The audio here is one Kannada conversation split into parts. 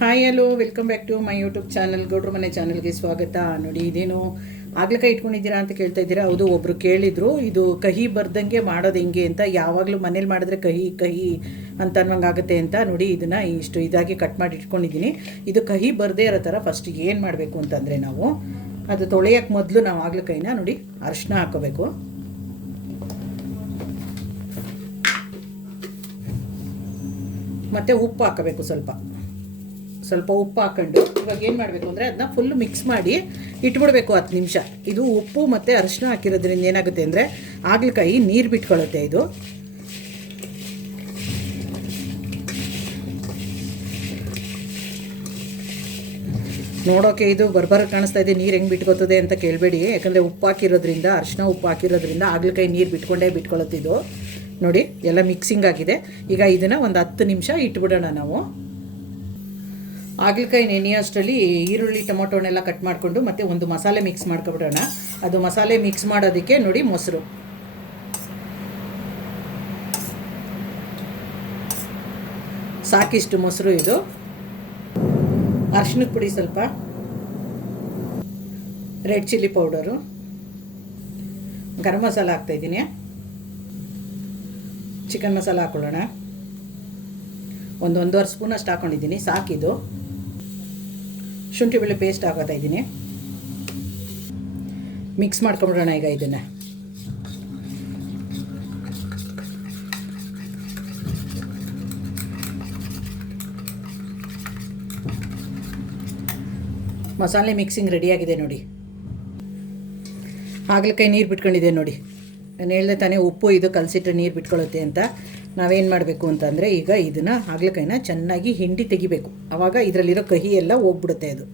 Hi hello welcome back to my YouTube channel ಗೌಡ್ರ ಮನೆ ಚಾನಲ್ಗೆ ಸ್ವಾಗತ. ನೋಡಿ ಇದೇನು ಆಗ್ಲಕಾಯಿ ಇಟ್ಕೊಂಡಿದ್ದೀರಾ ಅಂತ ಕೇಳ್ತಾ ಇದ್ದೀರಾ. ಹೌದು, ಒಬ್ಬರು ಕೇಳಿದರು ಇದು ಕಹಿ ಬರ್ದಂಗೆ ಮಾಡೋದು ಹೆಂಗೆ ಅಂತ. ಯಾವಾಗಲೂ ಮನೇಲಿ ಮಾಡಿದ್ರೆ ಕಹಿ ಕಹಿ ಅಂತ ಅನ್ನೋಂಗಾಗುತ್ತೆ ಅಂತ. ನೋಡಿ ಇದನ್ನು ಇಷ್ಟು ಇದಾಗಿ ಕಟ್ ಮಾಡಿ ಇಟ್ಕೊಂಡಿದ್ದೀನಿ. ಇದು ಕಹಿ ಬರದೇ ಇರೋ ಥರ ಫಸ್ಟ್ ಏನು ಮಾಡಬೇಕು ಅಂತಂದರೆ, ನಾವು ಅದು ತೊಳೆಯೋಕ್ಕೆ ಮೊದಲು ನಾವು ಆಗ್ಲಕಾಯಿನ ನೋಡಿ ಅರಿಶಿನ ಹಾಕೋಬೇಕು. ಮತ್ತು ಉಪ್ಪು ಹಾಕಬೇಕು, ಸ್ವಲ್ಪ ಉಪ್ಪು ಹಾಕೊಂಡು ಇವಾಗ ಏನು ಮಾಡಬೇಕು ಅಂದರೆ ಅದನ್ನ ಫುಲ್ಲು ಮಿಕ್ಸ್ ಮಾಡಿ ಇಟ್ಬಿಡ್ಬೇಕು 10 ನಿಮಿಷ. ಇದು ಉಪ್ಪು ಮತ್ತು ಅರಿಶಿನ ಹಾಕಿರೋದ್ರಿಂದ ಏನಾಗುತ್ತೆ ಅಂದರೆ ಆಗ್ಲಕಾಯಿ ನೀರು ಬಿಟ್ಕೊಳ್ಳುತ್ತೆ. ಇದು ನೋಡೋಕೆ ಇದು ಬರ್ಬರ ಕಾಣಿಸ್ತಾ ಇದೆ, ನೀರು ಹೆಂಗೆ ಬಿಟ್ಕೋತದೆ ಅಂತ ಕೇಳಬೇಡಿ. ಯಾಕಂದರೆ ಉಪ್ಪು ಹಾಕಿರೋದ್ರಿಂದ, ಅರಿಶಿನ ಉಪ್ಪು ಹಾಕಿರೋದ್ರಿಂದ ಆಗ್ಲಕಾಯಿ ನೀರು ಬಿಟ್ಕೊಳ್ಳುತ್ತಿದ್ದು. ನೋಡಿ ಎಲ್ಲ ಮಿಕ್ಸಿಂಗ್ ಆಗಿದೆ. ಈಗ ಇದನ್ನು ಒಂದು 10 ನಿಮಿಷ ಇಟ್ಬಿಡೋಣ ನಾವು. ಆಗ್ಲಕಾಯಿ ನೆನೆಯೋಷ್ಟರಲ್ಲಿ ಈರುಳ್ಳಿ ಟೊಮೊಟೊನೆಲ್ಲ ಕಟ್ ಮಾಡಿಕೊಂಡು ಮತ್ತು ಒಂದು ಮಸಾಲೆ ಮಿಕ್ಸ್ ಮಾಡ್ಕೊಬಿಡೋಣ. ಅದು ಮಸಾಲೆ ಮಿಕ್ಸ್ ಮಾಡೋದಕ್ಕೆ ನೋಡಿ ಮೊಸರು, ಸಾಕಿಷ್ಟು ಮೊಸರು. ಇದು ಅರಿಶಿನದ ಪುಡಿ, ಸ್ವಲ್ಪ red chilli powder, garam masala ಹಾಕ್ತಾಯಿದ್ದೀನಿ, ಚಿಕನ್ ಮಸಾಲ ಹಾಕ್ಕೊಳ್ಳೋಣ. ಒಂದು 1.5 ಸ್ಪೂನ್ ಅಷ್ಟು ಹಾಕ್ಕೊಂಡಿದ್ದೀನಿ, ಸಾಕಿದು. ಶುಂಠಿ ಬೆಳ್ಳುಳ್ಳಿ ಪೇಸ್ಟ್ ಹಾಕೋತಾ ಇದ್ದೀನಿ. ಮಿಕ್ಸ್ ಮಾಡ್ಕೊಂಬಿಡೋಣ ಈಗ ಇದನ್ನು. ಮಸಾಲೆ ಮಿಕ್ಸಿಂಗ್ ರೆಡಿಯಾಗಿದೆ ನೋಡಿ. ಹಾಗಲಕಾಯಿ ನೀರು ಬಿಟ್ಕೊಂಡಿದೆ ನೋಡಿ. ನಾನು ಹೇಳ್ದೆ ತಾನೇ ಉಪ್ಪು ಇದು ಕಲಸಿಟ್ರೆ ನೀರು ಬಿಟ್ಕೊಳ್ಳುತ್ತೆ ಅಂತ. ನಾವೇನು ಮಾಡಬೇಕು ಅಂತಂದರೆ, ಈಗ ಇದನ್ನು ಹಾಗಲಕಾಯಿನ ಚೆನ್ನಾಗಿ ಹಿಂಡಿ ತೆಗಿಬೇಕು. ಆವಾಗ ಇದರಲ್ಲಿರೋ ಕಹಿ ಎಲ್ಲ ಹೋಗ್ಬಿಡುತ್ತೆ. ಅದು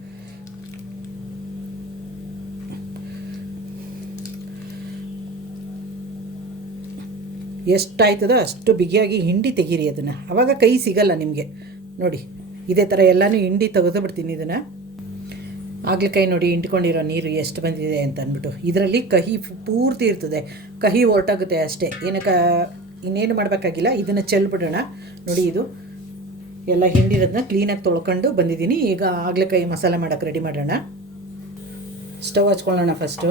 ಎಷ್ಟಾಯ್ತದೋ ಅಷ್ಟು ಬಿಗಿಯಾಗಿ ಹಿಂಡಿ ತೆಗೀರಿ ಅದನ್ನು. ಆವಾಗ ಕೈ ಸಿಗಲ್ಲ ನಿಮಗೆ. ನೋಡಿ ಇದೇ ಥರ ಎಲ್ಲನೂ ಹಿಂಡಿ ತೆಗೆದು ಬಿಡ್ತೀನಿ ಇದನ್ನು. ಆಗ್ಲಕಾಯಿ ನೋಡಿ ಹಿಂಡ್ಕೊಂಡಿರೋ ನೀರು ಎಷ್ಟು ಬಂದಿದೆ ಅಂತ ಅಂದ್ಬಿಟ್ಟು. ಇದರಲ್ಲಿ ಕಹಿ ಪೂರ್ತಿ ಇರ್ತದೆ, ಕಹಿ ಹೊರಟಾಗುತ್ತೆ ಅಷ್ಟೇ. ಇನ್ನೇನು ಮಾಡಬೇಕಾಗಿಲ್ಲ. ಇದನ್ನು ಚೆಲ್ಬಿಡೋಣ. ನೋಡಿ ಇದು ಎಲ್ಲ ಹಿಂಡಿರೋದನ್ನ ಕ್ಲೀನಾಗಿ ತೊಳ್ಕೊಂಡು ಬಂದಿದ್ದೀನಿ. ಈಗ ಆಗ್ಲಕಾಯಿ ಮಸಾಲೆ ಮಾಡೋಕ್ಕೆ ರೆಡಿ ಮಾಡೋಣ. ಸ್ಟವ್ ಹಚ್ಕೊಳ್ಳೋಣ. ಫಸ್ಟು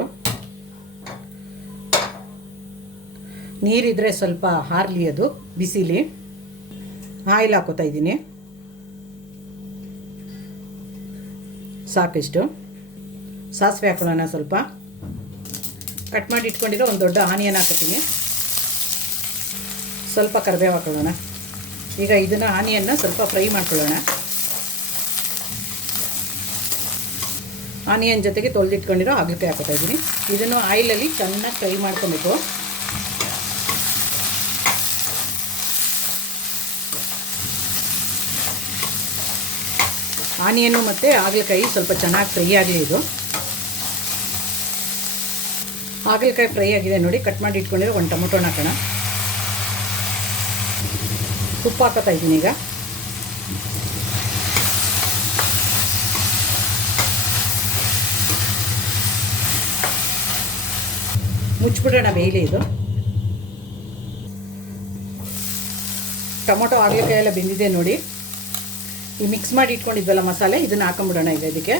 ನೀರಿದ್ರೆ ಸ್ವಲ್ಪ ಹಾರಲಿ, ಅದು ಬಿಸಿಲಿ. ಆಯಿಲ್ ಹಾಕೋತಾ ಇದ್ದೀನಿ ಸಾಕಿಷ್ಟು. ಸಾಸಿವೆ ಹಾಕೊಳ್ಳೋಣ. ಸ್ವಲ್ಪ ಕಟ್ ಮಾಡಿ ಇಟ್ಕೊಂಡಿರೋ ಒಂದು ದೊಡ್ಡ ಆನಿಯನ್ ಹಾಕೋತೀನಿ. ಸ್ವಲ್ಪ ಕರಿಬೇವು ಹಾಕೊಳ್ಳೋಣ. ಈಗ ಇದನ್ನು ಆನಿಯನ್ನ ಸ್ವಲ್ಪ ಫ್ರೈ ಮಾಡ್ಕೊಳ್ಳೋಣ. ಆನಿಯನ್ ಜೊತೆಗೆ ತೊಳೆದಿಟ್ಕೊಂಡಿರೋ ಹಾಗಲಕಾಯಿ ಹಾಕೋತಾ ಇದ್ದೀನಿ. ಇದನ್ನು ಆಯಿಲಲ್ಲಿ ಚೆನ್ನಾಗಿ ಫ್ರೈ ಮಾಡ್ಕೊಬೇಕು. ಆನಿಯನ್ನು ಮತ್ತು ಹಾಗಲಕಾಯಿ ಸ್ವಲ್ಪ ಚೆನ್ನಾಗಿ ಫ್ರೈ ಆಗಲಿ. ಇದು ಹಾಗಲಕಾಯಿ ಫ್ರೈ ಆಗಿದೆ ನೋಡಿ. ಕಟ್ ಮಾಡಿ ಇಟ್ಕೊಂಡಿರೋ ಒಂದು ಟೊಮೊಟೊನ ಹಾಕೋಣ. ಉಪ್ಪು ಹಾಕೋತಾ ಇದ್ದೀನಿ ಈಗ. ಮುಚ್ಚಿಬಿಡೋಣ ಬೇಯಲಿ ಇದು. ಟೊಮೊಟೊ ಹಾಗಲಕಾಯಿ ಎಲ್ಲ ಬೆಂದಿದೆ ನೋಡಿ. ಈ ಮಿಕ್ಸ್ ಮಾಡಿ ಇಟ್ಕೊಂಡಿದ್ವಲ್ಲ ಮಸಾಲೆ, ಇದನ್ನು ಹಾಕೊಂಬಿಡೋಣ ಈಗ ಇದಕ್ಕೆ.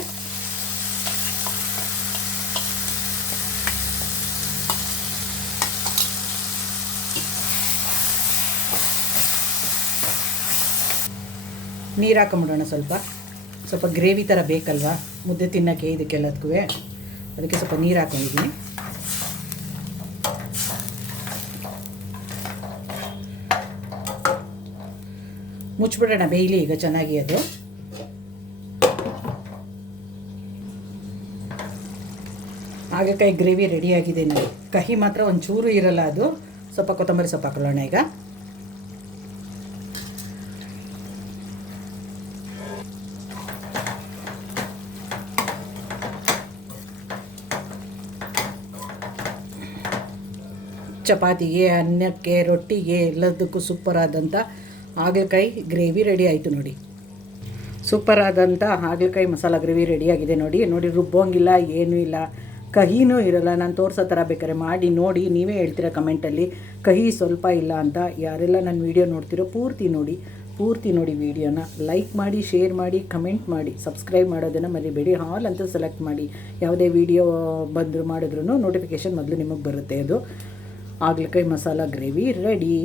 ನೀರು ಹಾಕೊಂಬಿಡೋಣ. ಸ್ವಲ್ಪ ಗ್ರೇವಿ ಥರ ಬೇಕಲ್ವಾ ಮುದ್ದೆ ತಿನ್ನೋಕ್ಕೆ, ಇದಕ್ಕೆಲ್ಲದಕ್ಕೂ. ಅದಕ್ಕೆ ಸ್ವಲ್ಪ ನೀರು ಹಾಕೊಂಡಿದ್ದೀನಿ. ಮುಚ್ಚಿಬಿಡೋಣ ಬೇಯಲಿ ಈಗ ಚೆನ್ನಾಗಿ. ಅದು ಹಾಗಲಕಾಯಿ ಗ್ರೇವಿ ರೆಡಿಯಾಗಿದೆ ನೋಡಿ. ಕಹಿ ಮಾತ್ರ ಒಂಚೂರು ಇರಲ್ಲ. ಅದು ಸ್ವಲ್ಪ ಕೊತ್ತಂಬರಿ ಸೊಪ್ಪು ಹಾಕೊಳ್ಳೋಣ ಈಗ. ಚಪಾತಿಗೆ, ಅನ್ನಕ್ಕೆ, ರೊಟ್ಟಿಗೆ ಎಲ್ಲದಕ್ಕೂ ಸೂಪರಾದಂಥ ಹಾಗಲಕಾಯಿ ಗ್ರೇವಿ ರೆಡಿ ಆಯಿತು ನೋಡಿ. ಸೂಪರಾದಂಥ ಹಾಗಲಕಾಯಿ ಮಸಾಲ ಗ್ರೇವಿ ರೆಡಿಯಾಗಿದೆ ನೋಡಿ. ರುಬ್ಬೋಂಗಿಲ್ಲ, ಏನೂ ಇಲ್ಲ, ಕಹಿನೂ ಇರಲ್ಲ. ನಾನು ತೋರಿಸೋ ಥರ ಬೇಕಾದ್ರೆ ಮಾಡಿ ನೋಡಿ. ನೀವೇ ಹೇಳ್ತೀರಾ ಕಮೆಂಟಲ್ಲಿ ಕಹಿ ಸ್ವಲ್ಪ ಇಲ್ಲ ಅಂತ. ಯಾರೆಲ್ಲ ನನ್ನ ವೀಡಿಯೋ ನೋಡ್ತಿರೋ ಪೂರ್ತಿ ನೋಡಿ. ಪೂರ್ತಿ ನೋಡಿ ವಿಡಿಯೋನ. ಲೈಕ್ ಮಾಡಿ, ಶೇರ್ ಮಾಡಿ, ಕಮೆಂಟ್ ಮಾಡಿ, ಸಬ್ಸ್ಕ್ರೈಬ್ ಮಾಡೋದನ್ನು ಮರಿಬೇಡಿ. ಹಾಲ್ ಅಂತ ಸೆಲೆಕ್ಟ್ ಮಾಡಿ. ಯಾವುದೇ ವಿಡಿಯೋ ಮಾಡಿದ್ರೂ ನೋಟಿಫಿಕೇಷನ್ ಮೊದಲು ನಿಮಗೆ ಬರುತ್ತೆ. ಅದು ಹಾಗಲಕಾಯಿ ಮಸಾಲ ಗ್ರೇವಿ ರೆಡಿ.